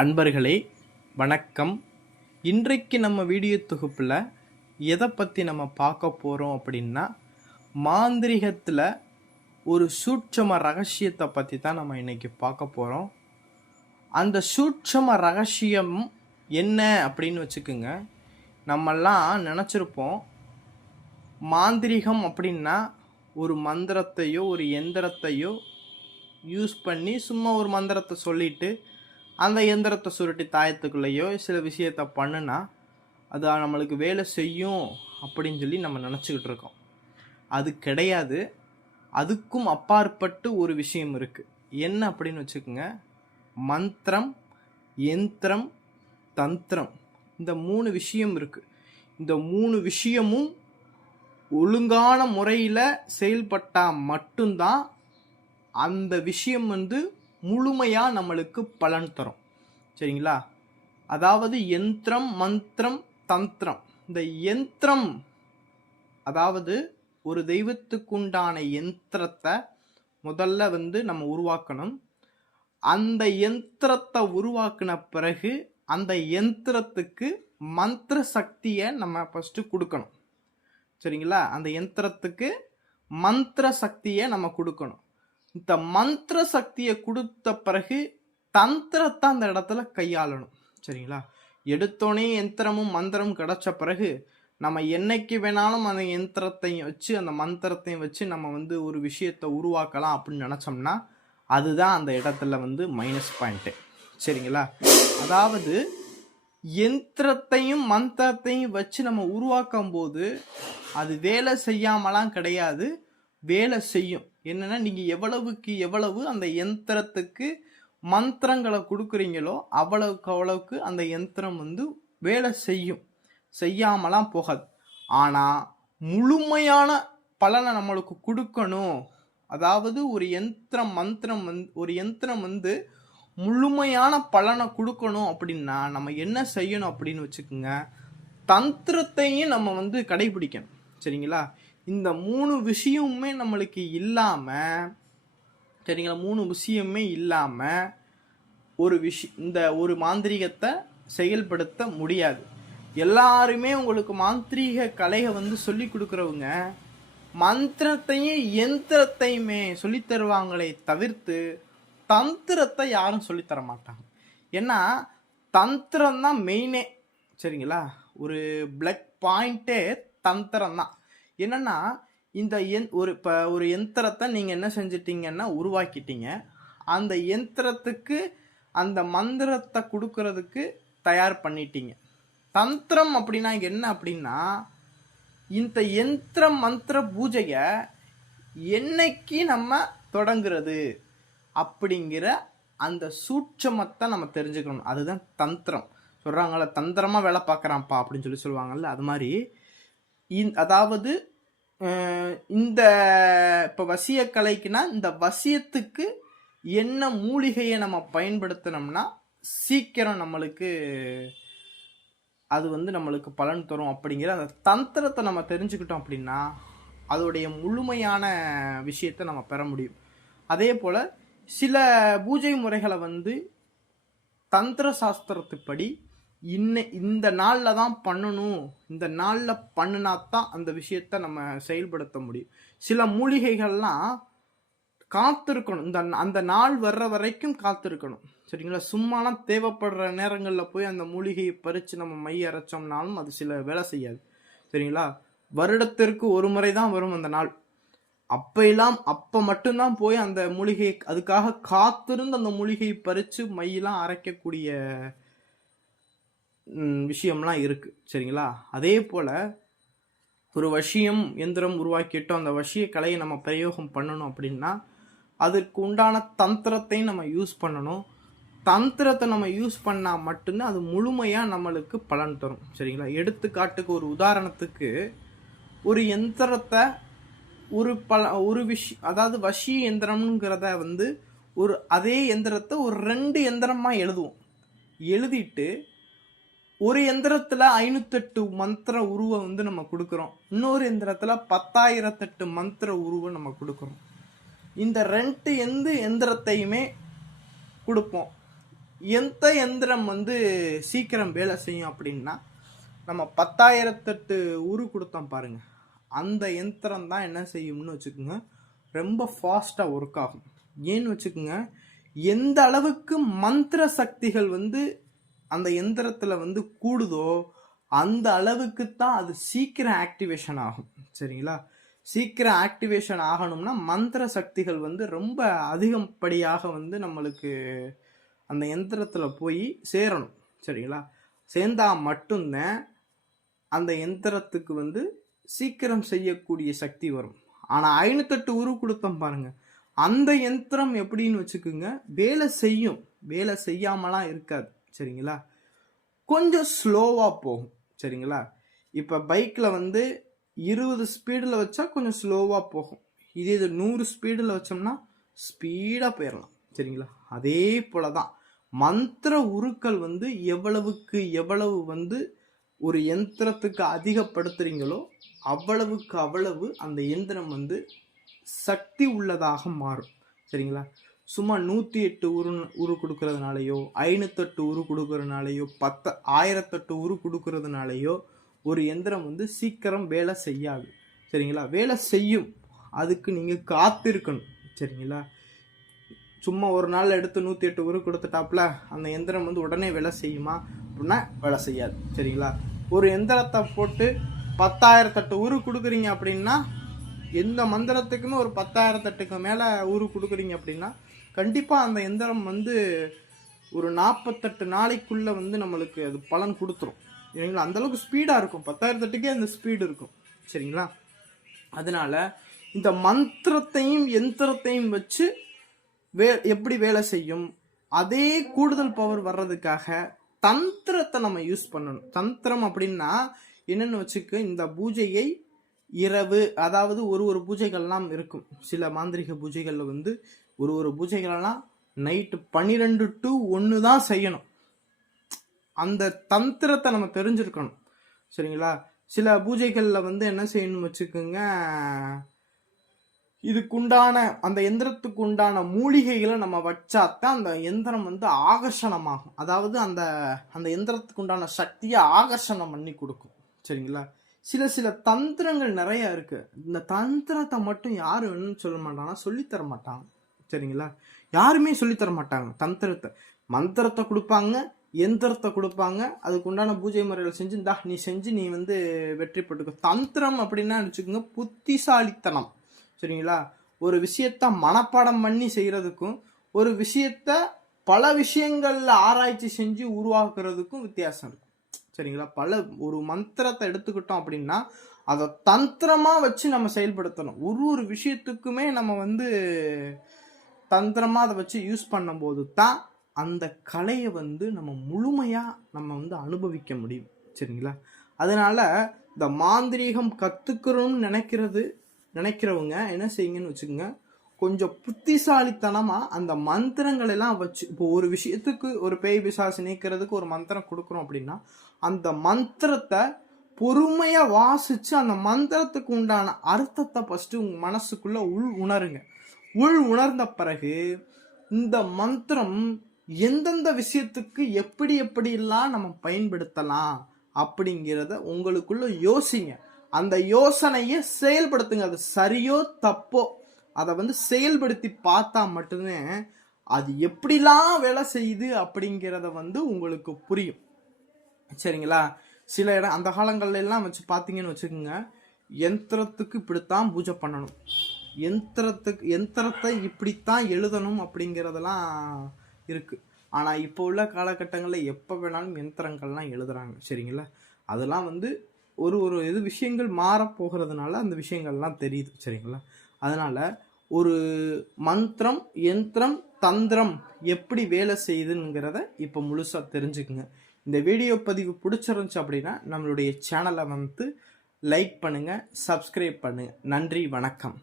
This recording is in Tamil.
அன்பர்களே வணக்கம். இன்றைக்கு நம்ம வீடியோ தொகுப்பில் எதை பற்றி நம்ம பார்க்க போகிறோம் அப்படின்னா, மாந்திரிகத்தில் ஒரு சூட்சம ரகசியத்தை பற்றி தான் நம்ம இன்றைக்கி பார்க்க போகிறோம். அந்த சூட்சம ரகசியம் என்ன அப்படின்னு வச்சுக்கோங்க. நம்மெல்லாம் நினச்சிருப்போம் மாந்திரிகம் அப்படின்னா ஒரு மந்திரத்தையோ ஒரு எந்திரத்தையோ யூஸ் பண்ணி சும்மா ஒரு மந்திரத்தை சொல்லிட்டு அந்த எந்திரத்தை சுருட்டி தாயத்துக்குள்ளேயோ சில விஷயத்த பண்ணுனா அது நம்மளுக்கு வேலை செய்யும் அப்படின்னு சொல்லி நம்ம நினச்சிக்கிட்டு இருக்கோம். அது கிடையாது. அதுக்கும் அப்பாற்பட்டு ஒரு விஷயம் இருக்குது. என்ன அப்படின்னு வச்சுக்கோங்க. மந்திரம், யந்திரம், தந்திரம், இந்த 3 விஷயம் இருக்குது. இந்த 3 விஷயமும் ஒழுங்கான முறையில் செயல்பட்டால் மட்டும்தான் அந்த விஷயம் முழுமையாக நம்மளுக்கு பலன் தரும். சரிங்களா? அதாவது யந்திரம், மந்திரம், தந்திரம். இந்த யந்திரம் அதாவது ஒரு தெய்வத்துக்குண்டான யந்திரத்தை முதல்ல நம்ம உருவாக்கணும். அந்த யந்திரத்தை உருவாக்கின பிறகு அந்த யந்திரத்துக்கு மந்திர சக்தியை நம்ம ஃபஸ்ட்டு கொடுக்கணும். சரிங்களா? அந்த யந்திரத்துக்கு மந்திர சக்தியை நம்ம கொடுக்கணும். இந்த மந்திர சக்தியை கொடுத்த பிறகு தந்திரத்தை அந்த இடத்துல கையாளணும். சரிங்களா? எடுத்தோடனே யந்திரமும் மந்திரமும் கிடைச்ச பிறகு நம்ம என்னைக்கு வேணாலும் அந்த யந்திரத்தையும் வச்சு அந்த மந்திரத்தையும் வச்சு நம்ம ஒரு விஷயத்தை உருவாக்கலாம் அப்படின்னு நினச்சோம்னா அதுதான் அந்த இடத்துல மைனஸ் பாயிண்ட்டு. சரிங்களா? அதாவது யந்திரத்தையும் மந்திரத்தையும் வச்சு நம்ம உருவாக்கும் போது அது வேலை செய்யாமலாம் கிடையாது, வேலை செய்யும். என்னன்னா, நீங்கள் எவ்வளவுக்கு எவ்வளவு அந்த யந்திரத்துக்கு மந்திரங்களை கொடுக்குறீங்களோ அவ்வளவுக்கு அந்த யந்திரம் வேலை செய்யும், செய்யாமலாம் போகாது. ஆனால் முழுமையான பலனை நம்மளுக்கு கொடுக்கணும். அதாவது ஒரு யந்திரம் மந்திரம் ஒரு யந்திரம் முழுமையான பலனை கொடுக்கணும் அப்படின்னா நம்ம என்ன செய்யணும் அப்படின்னு வச்சுக்கோங்க. தந்திரத்தையும் நம்ம கடைபிடிக்கணும். சரிங்களா? இந்த 3 விஷயமுமே நம்மளுக்கு இல்லாமல், சரிங்களா, 3 விஷயமே இல்லாமல் இந்த ஒரு மாந்திரிகத்தை செயல்படுத்த முடியாது. எல்லாருமே உங்களுக்கு மாந்திரீக கலையை சொல்லி கொடுக்குறவங்க மந்திரத்தையும் யந்திரத்தையுமே சொல்லி தருவாங்களே தவிர்த்து தந்திரத்தை யாரும் சொல்லித்தர மாட்டாங்க. ஏன்னா தந்திரம் தான் மெயினே. சரிங்களா? ஒரு பிளக் பாயிண்டே தந்திரம் தான். என்னன்னா, இந்த ஒரு யந்திரத்தை நீங்கள் என்ன செஞ்சிட்டீங்கன்னா உருவாக்கிட்டீங்க. அந்த யந்திரத்துக்கு அந்த மந்திரத்தை கொடுக்கறதுக்கு தயார் பண்ணிட்டீங்க. தந்திரம் அப்படின்னா என்ன அப்படின்னா, இந்த யந்திரம் மந்திர பூஜையை என்னைக்கு நம்ம தொடங்குறது அப்படிங்கிற அந்த சூட்சமத்தை நம்ம தெரிஞ்சுக்கணும். அதுதான் தந்திரம். சொல்கிறாங்கள்ல, தந்திரமாக வேலை பார்க்குறான்ப்பா அப்படின்னு சொல்லுவாங்கள்ல, அது மாதிரி அதாவது இந்த இப்போ வசிய கலைக்குன்னா இந்த வசியத்துக்கு என்ன மூலிகையை நம்ம பயன்படுத்தினோம்னா சீக்கிரம் நம்மளுக்கு அது நம்மளுக்கு பலன் தரும் அப்படிங்கிற அந்த தந்திரத்தை நம்ம தெரிஞ்சுக்கிட்டோம் அப்படின்னா அதோடைய முழுமையான விஷயத்தை நம்ம பெற முடியும். அதே போல் சில பூஜை முறைகளை தந்திர சாஸ்திரத்துப்படி இந்த நாளில் தான் பண்ணணும், இந்த நாளில் பண்ணினாத்தான் அந்த விஷயத்தை நம்ம செயல்படுத்த முடியும். சில மூலிகைகள்லாம் காத்திருக்கணும், அந்த நாள் வர்ற வரைக்கும் காத்திருக்கணும். சரிங்களா? சும்மாலாம் தேவைப்படுற நேரங்களில் போய் அந்த மூலிகையை பறித்து நம்ம மை அரைச்சோம்னாலும் அது சில வேலை செய்யாது. சரிங்களா? வருடத்திற்கு ஒரு முறை தான் வரும் அந்த நாள். அப்போ மட்டும்தான் போய் அந்த மூலிகை அதுக்காக காத்திருந்து அந்த மூலிகையை பறித்து மையெல்லாம் அரைக்கக்கூடிய விஷயம்லாம் இருக்குது. சரிங்களா? அதே போல் ஒரு வசியம் எந்திரம் உருவாக்கிட்டோம், அந்த வசிய கலையை நம்ம பிரயோகம் பண்ணணும் அப்படின்னா அதுக்கு உண்டான தந்திரத்தையும் நம்ம யூஸ் பண்ணணும். தந்திரத்தை நம்ம யூஸ் பண்ணால் மட்டும்தான் அது முழுமையாக நம்மளுக்கு பலன் தரும். சரிங்களா? எடுத்துக்காட்டுக்கு ஒரு உதாரணத்துக்கு ஒரு எந்திரத்தை ஒரு விஷயம், அதாவது வசிய எந்திரம்ங்கிறத அதே எந்திரத்தை ஒரு 2 எந்திரமாக எழுதுவோம். எழுதிட்டு ஒரு எந்திரத்தில் 508 மந்திர உருவம் நம்ம கொடுக்குறோம். இன்னொரு எந்திரத்தில் 10,008 மந்திர உருவம் நம்ம கொடுக்குறோம். இந்த 2 எந்திரத்தையுமே கொடுப்போம். எந்த எந்திரம் வந்து சீக்கிரம் வேலை செய்யும் அப்படின்னா, நம்ம 10,008 உரு கொடுத்தோம் பாருங்க, அந்த எந்திரம் தான் என்ன செய்யும்னு வச்சுக்கோங்க, ரொம்ப ஃபாஸ்ட்டாக ஒர்க் ஆகும். ஏன்னு வச்சுக்கோங்க, எந்த அளவுக்கு மந்திர சக்திகள் வந்து அந்த எந்திரத்தில் வந்து கூடுதோ அந்த அளவுக்கு தான் அது சீக்கிரம் ஆக்டிவேஷன் ஆகும். சரிங்களா? சீக்கிரம் ஆக்டிவேஷன் ஆகணும்னா மந்திர சக்திகள் வந்து ரொம்ப அதிகப்படியாக வந்து நம்மளுக்கு அந்த எந்திரத்தில் போய் சேரணும். சரிங்களா? சேர்ந்தா மட்டும்தான் அந்த எந்திரத்துக்கு வந்து சீக்கிரம் செய்யக்கூடிய சக்தி வரும். ஆனால் 508 உரு கொடுத்தோம் பாருங்க, அந்த எந்திரம் எப்படின்னு வச்சுக்கோங்க, வேலை செய்யும், வேலை செய்யாமலாம் இருக்காது. சரிங்களா? கொஞ்சம் ஸ்லோவாக போகும். சரிங்களா? இப்போ பைக்கில் வந்து 20 ஸ்பீடில் வச்சா கொஞ்சம் ஸ்லோவாக போகும். இது 100 ஸ்பீடில் வச்சோம்னா ஸ்பீடாக போயிடலாம். சரிங்களா? அதே போல தான் மந்திர உருக்கள் வந்து எவ்வளவுக்கு எவ்வளவு வந்து ஒரு எந்திரத்துக்கு அதிகப்படுத்துறீங்களோ அவ்வளவுக்கு அவ்வளவு அந்த எந்திரம் வந்து சக்தி உள்ளதாக மாறும். சரிங்களா? சும்மா 108 உரு கொடுக்கறதுனாலையோ 508 உரு கொடுக்கறதுனாலையோ 10,008 உரு கொடுக்கறதுனாலையோ ஒரு எந்திரம் வந்து சீக்கிரம் வேலை செய்யாது. சரிங்களா? வேலை செய்யும், அதுக்கு நீங்கள் காத்திருக்கணும். சரிங்களா? சும்மா ஒரு நாள் எடுத்து 108 உரு கொடுத்துட்டாப்புல அந்த எந்திரம் வந்து உடனே வேலை செய்யுமா அப்படின்னா வேலை செய்யாது. சரிங்களா? ஒரு எந்திரத்தை போட்டு 10,008 உரு கொடுக்குறீங்க அப்படின்னா, எந்த மந்திரத்துக்குமே ஒரு 10,008க்கு மேலே உரு கொடுக்குறீங்க அப்படின்னா கண்டிப்பாக அந்த எந்திரம் வந்து ஒரு 48 நாளைக்குள்ளே வந்து நம்மளுக்கு அது பலன் கொடுத்துரும். சரிங்களா? அந்தளவுக்கு ஸ்பீடாக இருக்கும். 10,008க்கே அந்த ஸ்பீடு இருக்கும். சரிங்களா? அதனால இந்த மந்திரத்தையும் எந்திரத்தையும் வச்சு எப்படி வேலை செய்யும், அதே கூடுதல் பவர் வர்றதுக்காக தந்திரத்தை நம்ம யூஸ் பண்ணணும். தந்திரம் அப்படின்னா என்னென்னு வச்சுக்க, இந்த பூஜையை இரவு, அதாவது ஒரு பூஜைகள்லாம் இருக்கும். சில மாந்திரிக பூஜைகளில் வந்து ஒரு பூஜைகளெல்லாம் நைட்டு 12 to 1 தான் செய்யணும். அந்த தந்திரத்தை நம்ம தெரிஞ்சிருக்கணும். சரிங்களா? சில பூஜைகளில் வந்து என்ன செய்யணும்னு வச்சுக்கோங்க, இதுக்குண்டான அந்த எந்திரத்துக்கு உண்டான மூலிகைகளை நம்ம வச்சாத்தான் அந்த எந்திரம் வந்து ஆகர்ஷணமாகும். அதாவது அந்த அந்த எந்திரத்துக்கு உண்டான சக்தியை ஆகர்ஷணம் பண்ணி கொடுக்கும். சரிங்களா? சில தந்திரங்கள் நிறைய இருக்கு. இந்த தந்திரத்தை மட்டும் யாரும் என்னன்னு சொல்ல மாட்டாங்கன்னா சொல்லித்தர மாட்டாங்க. சரிங்களா? யாருமே சொல்லித்தர மாட்டாங்க. தந்திரத்தை, மந்திரத்தை கொடுப்பாங்க, எந்திரத்தை கொடுப்பாங்க, அதுக்கு உண்டான பூஜை முறைகள் செஞ்சு இந்தா நீ செஞ்சு நீ வந்து வெற்றி பெற்றுக்க. தந்திரம் அப்படின்னா வச்சுக்கோங்க புத்திசாலித்தனம். சரிங்களா? ஒரு விஷயத்த மனப்பாடம் பண்ணி செய்யறதுக்கும் ஒரு விஷயத்த பல விஷயங்கள்ல ஆராய்ச்சி செஞ்சு உருவாக்குறதுக்கும் வித்தியாசம் இருக்கும். சரிங்களா? ஒரு மந்திரத்தை எடுத்துக்கிட்டோம் அப்படின்னா அதை தந்திரமா வச்சு நம்ம செயல்படுத்தணும். ஒரு விஷயத்துக்குமே நம்ம வந்து தந்திரமா அதை வச்சு யூஸ் பண்ணும்போது தான் அந்த கலையை வந்து நம்ம முழுமையா நம்ம வந்து அனுபவிக்க முடியும். சரிங்களா? அதனால இந்த மாந்திரீகம் கத்துக்கிறோம்னு நினைக்கிறவங்க என்ன செய்யுங்கன்னு வச்சுக்கோங்க, கொஞ்சம் புத்திசாலித்தனமா அந்த மந்திரங்கள் எல்லாம் வச்சு, இப்போ ஒரு விஷயத்துக்கு ஒரு பேய் பிசாசு நீக்கிறதுக்கு ஒரு மந்திரம் கொடுக்குறோம் அப்படின்னா அந்த மந்திரத்தை பொறுமையா வாசிச்சு அந்த மந்திரத்துக்கு உண்டான அர்த்தத்தை ஃபர்ஸ்ட் உங்க மனசுக்குள்ள உணருங்க. உணர்ந்த பிறகு இந்த மந்திரம் எந்தெந்த விஷயத்துக்கு எப்படியெல்லாம் நம்ம பயன்படுத்தலாம் அப்படிங்கிறத உங்களுக்குள்ள யோசிங்க. அந்த யோசனையை செயல்படுத்துங்க. அது சரியோ தப்போ அதை வந்து செயல்படுத்தி பார்த்தா மட்டுமே அது எப்படிலாம் வேலை செய்யுது அப்படிங்கிறத வந்து உங்களுக்கு புரியும். சரிங்களா? சில இடம் அந்த காலங்கள்ல எல்லாம் வச்சு பார்த்தீங்கன்னு வச்சுக்கோங்க, யந்திரத்துக்கு இப்படித்தான் பூஜை பண்ணணும், யந்திரத்தை இப்படித்தான் எழுதணும் அப்படிங்கிறதெல்லாம் இருக்கு. ஆனால் இப்போ உள்ள காலகட்டங்களில் எப்போ வேணாலும் யந்திரங்கள்லாம் எழுதுறாங்க. சரிங்களா? அதெல்லாம் வந்து ஒரு விஷயங்கள் மாறப்போகிறதுனால அந்த விஷயங்கள்லாம் தெரியுது. சரிங்களா? அதனால் ஒரு மந்திரம், யந்திரம், தந்திரம் எப்படி வேலை செய்யுதுங்கிறத இப்போ முழுசாக தெரிஞ்சுக்குங்க. இந்த வீடியோ பதிவு பிடிச்சிருந்துச்சு அப்படின்னா நம்மளுடைய சேனலை வந்து லைக் பண்ணுங்கள், சப்ஸ்கிரைப் பண்ணுங்கள். நன்றி, வணக்கம்.